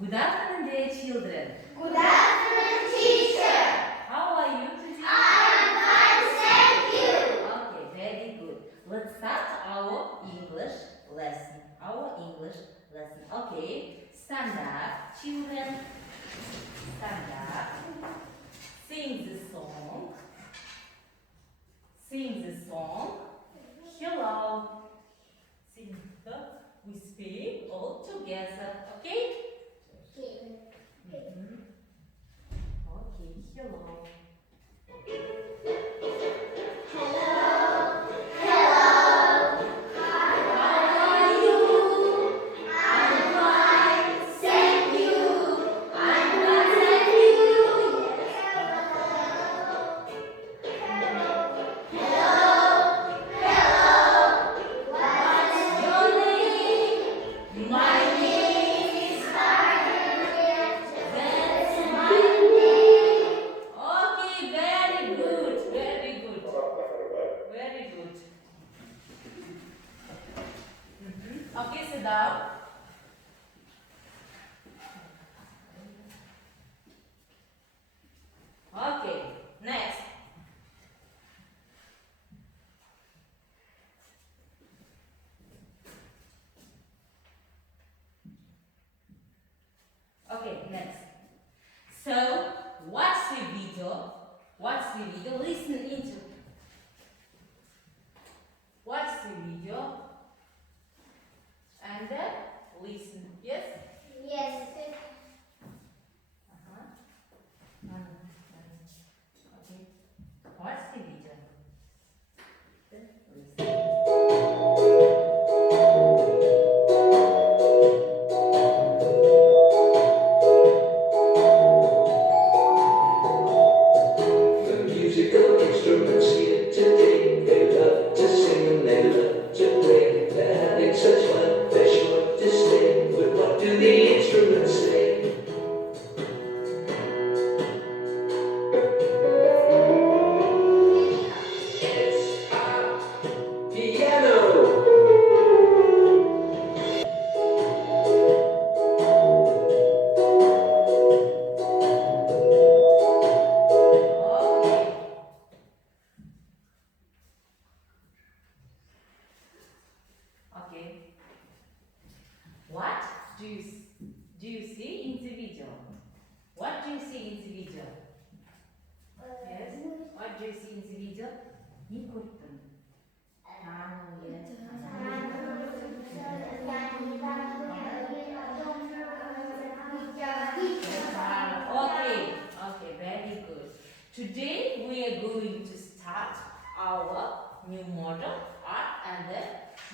Good afternoon, dear children. Good afternoon, teacher. How are you today? I am fine, thank you. Okay, very good. Let's start our English lesson. Okay, stand up, children. Stand up. Sing the song. Hello. Sing the. We speak all together. Okay? Okay, hello. Okay, sit down. Okay, next. Okay, next. So, watch the video. Listen into. Watch the video. And then listen. Yes? Yes. Okay. Watch the video. Then listen. The musical instruments here today, they love to sing and they love to play. They're having such fun, they're sure to stay. But what do the instruments say? It's a piano. Okay. Okay. What do you see in the video? What do you see in the video? Yes. What do you see in the video? Ne koydun? Okay, very good. Today we are going to start our new model, art and the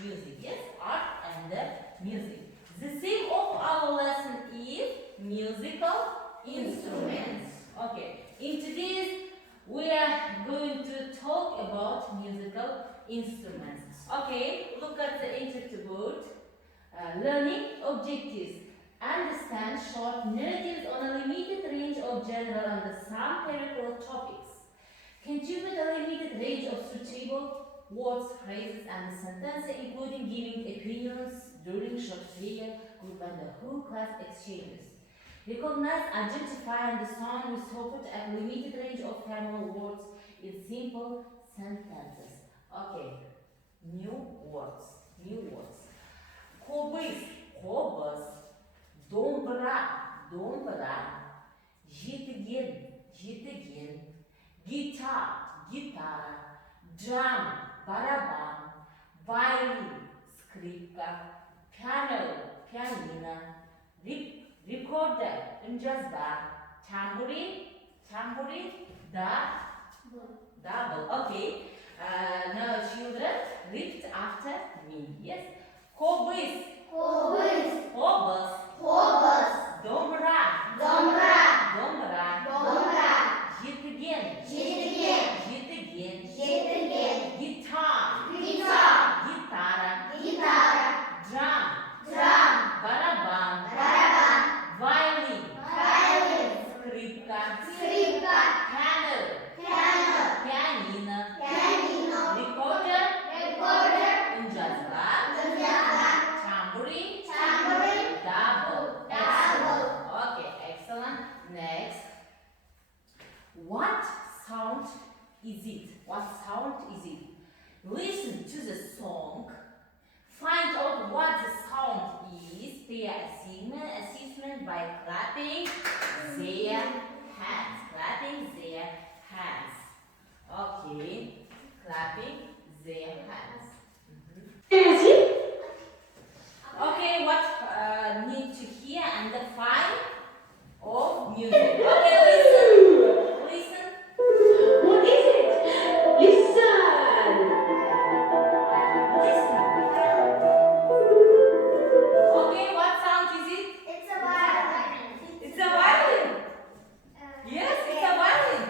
music. Yes, art and the music. The theme of our lesson is musical instruments. Okay, in today's we are going to talk about musical instruments. Okay, look at the instructor board. Learning objectives. Understand short narratives on a limited range of general and some peripheral topics. Contribute a limited range of suitable words, phrases, and sentences, including giving opinions during short period, group, and the whole class exchanges. Recognize, identify, and understand with support a limited range of formal words in simple sentences. Okay, new words. Қобыз, домбыра, жетіген, гитара, драм, барабан, вайолин, скрипка, пианино, recorder, жазба, tambourine, double. Okay. Now children, repeat after me. Yes. Қобыз, домбыра, жетіген, гитара, драм, барабан, вайолин, скрипка, пианино, recorder, жазба, tambourine, double. assessment by clapping their hands. Clapping their hands. Okay. Clapping their hands. Okay, what need to hear and find of music. Okay, listen. Listen. What is it? Listen. Listen. Okay, what sound is it? It's a violin. It's a violin. Yes, it's a violin.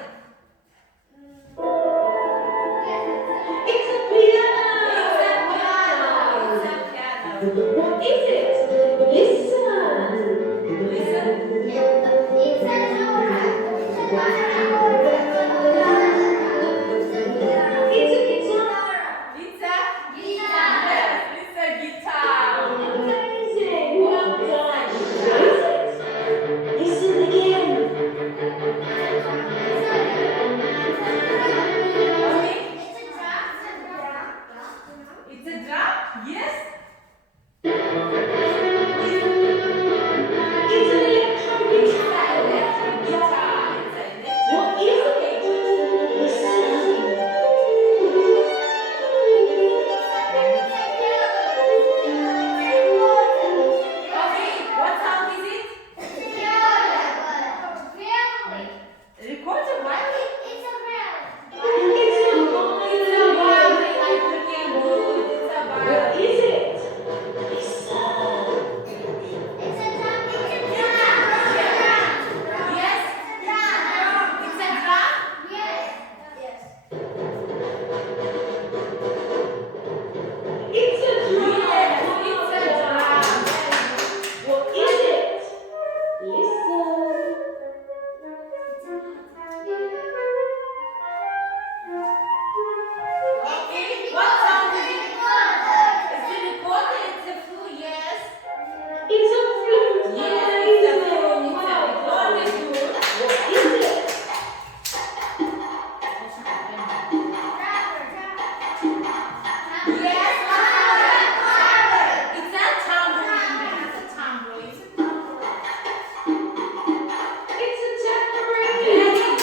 It's a piano. It's a piano. What is it? Listen. Listen. It's a Nora. It's a It's a guitar. It's a guitar. Yes, it's a guitar. Amazing. Well done. What is it? Listen again. Okay. It's a drum. It's a drum. Yes. It's an electric It's guitar. an electric guitar. It's an electric. What is it? Listen. Okay, what sound is it? Recorder violin. It's a violin. It's a violin. I can good. It's a What violin. is it? Listen. Yes. It's a drum. It's a drum. Yes, it's a drum. What is it? Listen. Okay, what sound is it? It's a recorder. It's a flute. Yes. It's a flute. Yes, it's a flute. It's a recorder flute. What is it? Yes. It's a tambourine. It's a tambourine. It's a tambourine. It's a tambourine. Very good.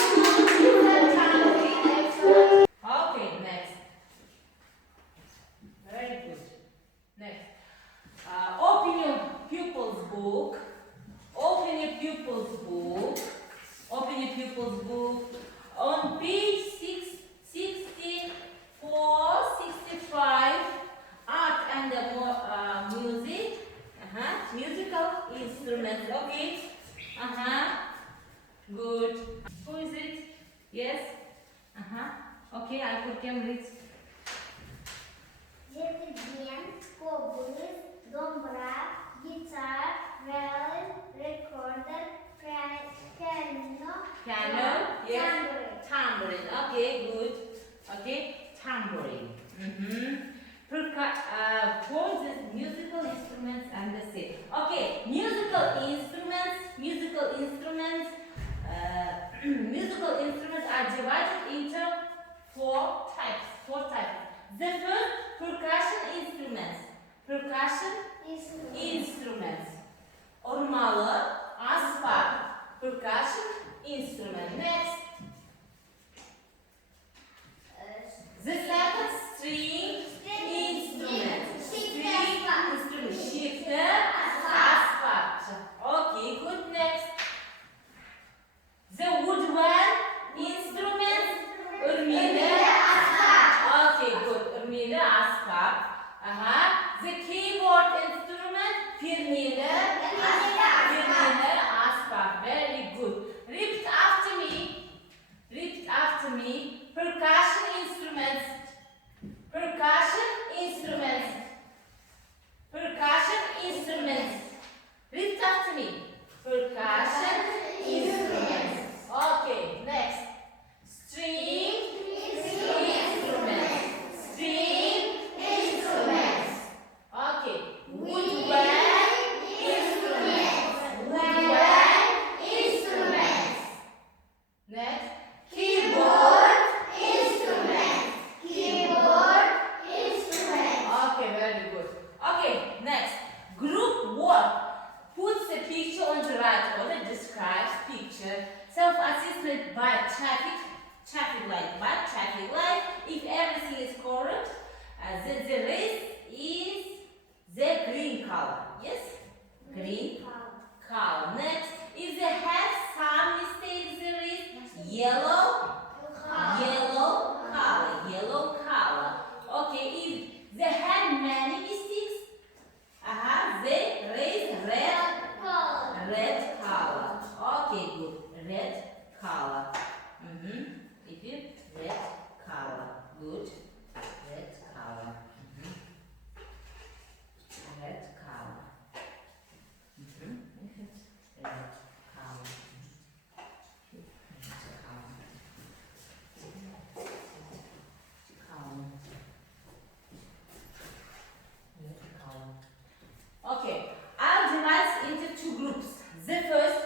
It's a tambourine. Excellent. Okay, next. Very good. Next. Open your pupil's book. Open your pupil's book. Open your pupil's book. On page 64, 65, art and music. Musical instruments. Okay. Good. Who is it? Yes. Okay, I put Cambridge. Домбра, гитар, violin, recorder, piano, Piano. Yes. tambourine. Tambourine. Okay, good. Okay, tambourine. For the musical instruments and the same. Okay, musical instruments. Musical instruments are divided into four types. The first, percussion instruments. Percussion instruments. Ormalı, aspa. Percussion instrument. Next. The second, string instruments. String instruments. Shifter, aspa. Okay, good. Next. The woodwind instruments. Örmeli, okay, good. Örmeli, aspa. The keyboard instrument. Firmeli, represented by traffic light. If everything is correct, the race is the green color. Yes, green color. Next, if they have some mistakes, there is yellow color. Okay, if they have many mistakes, they raise red color. Okay, good. Red color. If you red color, good. Red color. Red color. Red color. Okay, I'll divide into two groups. The first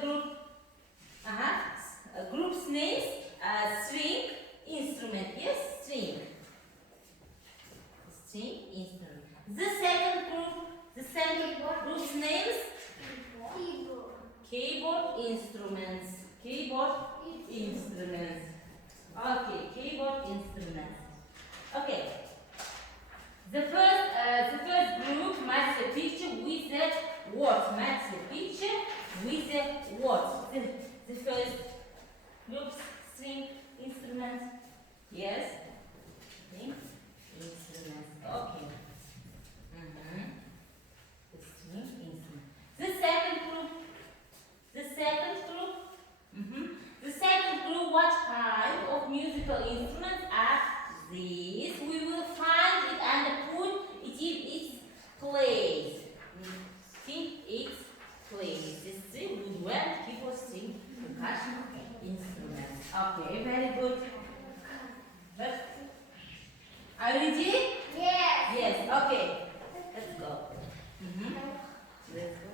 group, group's names, string instrument. Yes, string instrument. The second group's names, keyboard instruments. Okay, keyboard instruments. Okay. The first group matches the picture with the words. The first group's string instruments. Yes. String instruments. Okay. The string instruments. The second group, what kind of musical instruments are these? We will find it and put it in its place. This is woodwind, keyboard, string, percussion instruments. Okay, very good. But are you ready? Yes. Okay. Let's go. Let's go.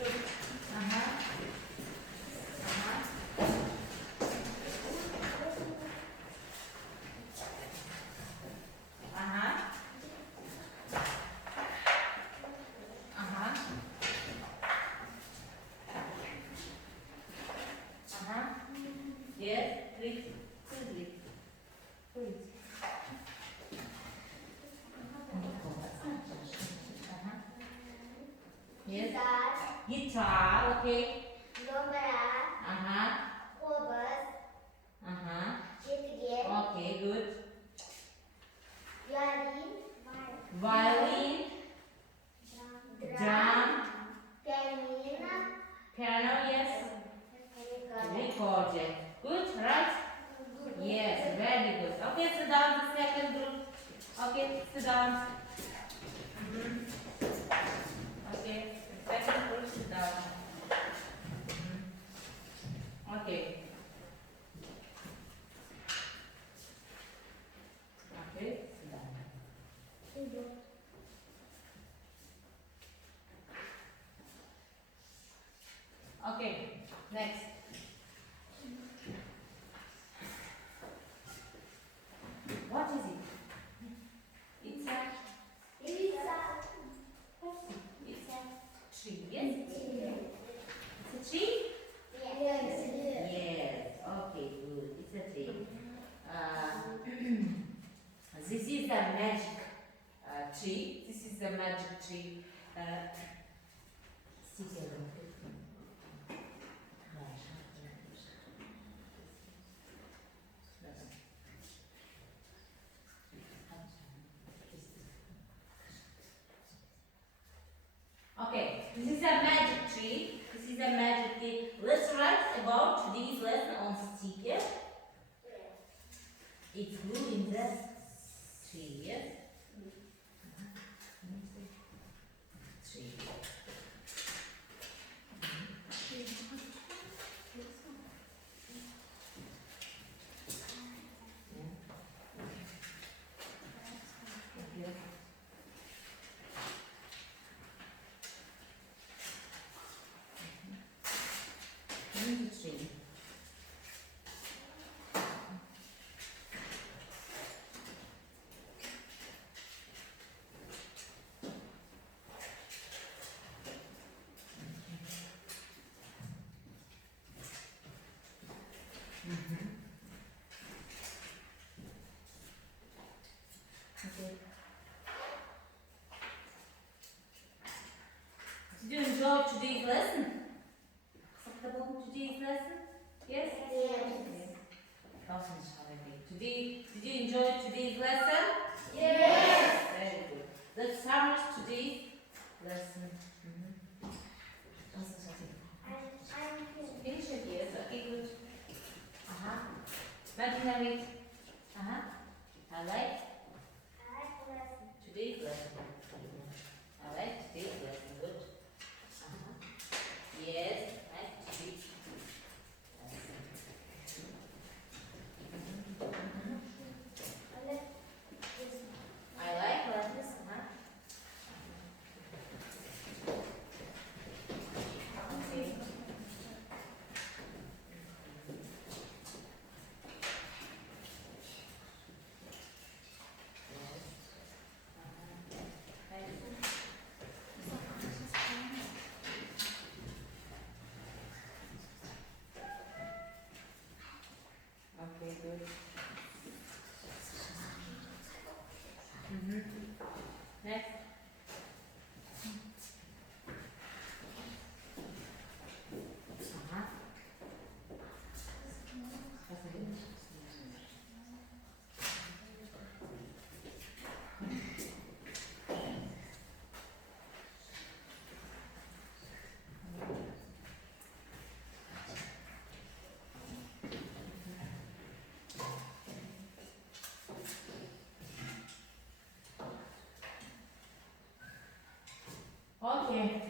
Uh-huh. Yes, please. Please. Yes. Guitar, okay. Okay, good. Violin, drum, piano, yes. Recorder. Good, right? Yes, very good. Okay, sit down, the second group. Okay, sit down. Okay, the second group, sit down. Okay. Okay, sit down. Okay, next. What is it? It's a tree, yes? It's a tree? Yes, okay, good. It's a tree. This is the magic tree. This is the magic tree. Okay, this is a magic tree. This is a magic tree. Let's write about today's lesson on sticker. It grew in the tree, yes? Tree. Tree. Okay. Did you enjoy today's lesson? Acceptable today's lesson? Yes? Yes. Today, did you enjoy today's lesson? Yes. Very good. Let's summarize today's lesson. Finish it, yes. Okay, good. Imaginary. I like today's lesson. I like today's lesson. Good. Yes, I like today's I like this, Okay. Okay, good. Next. Okay.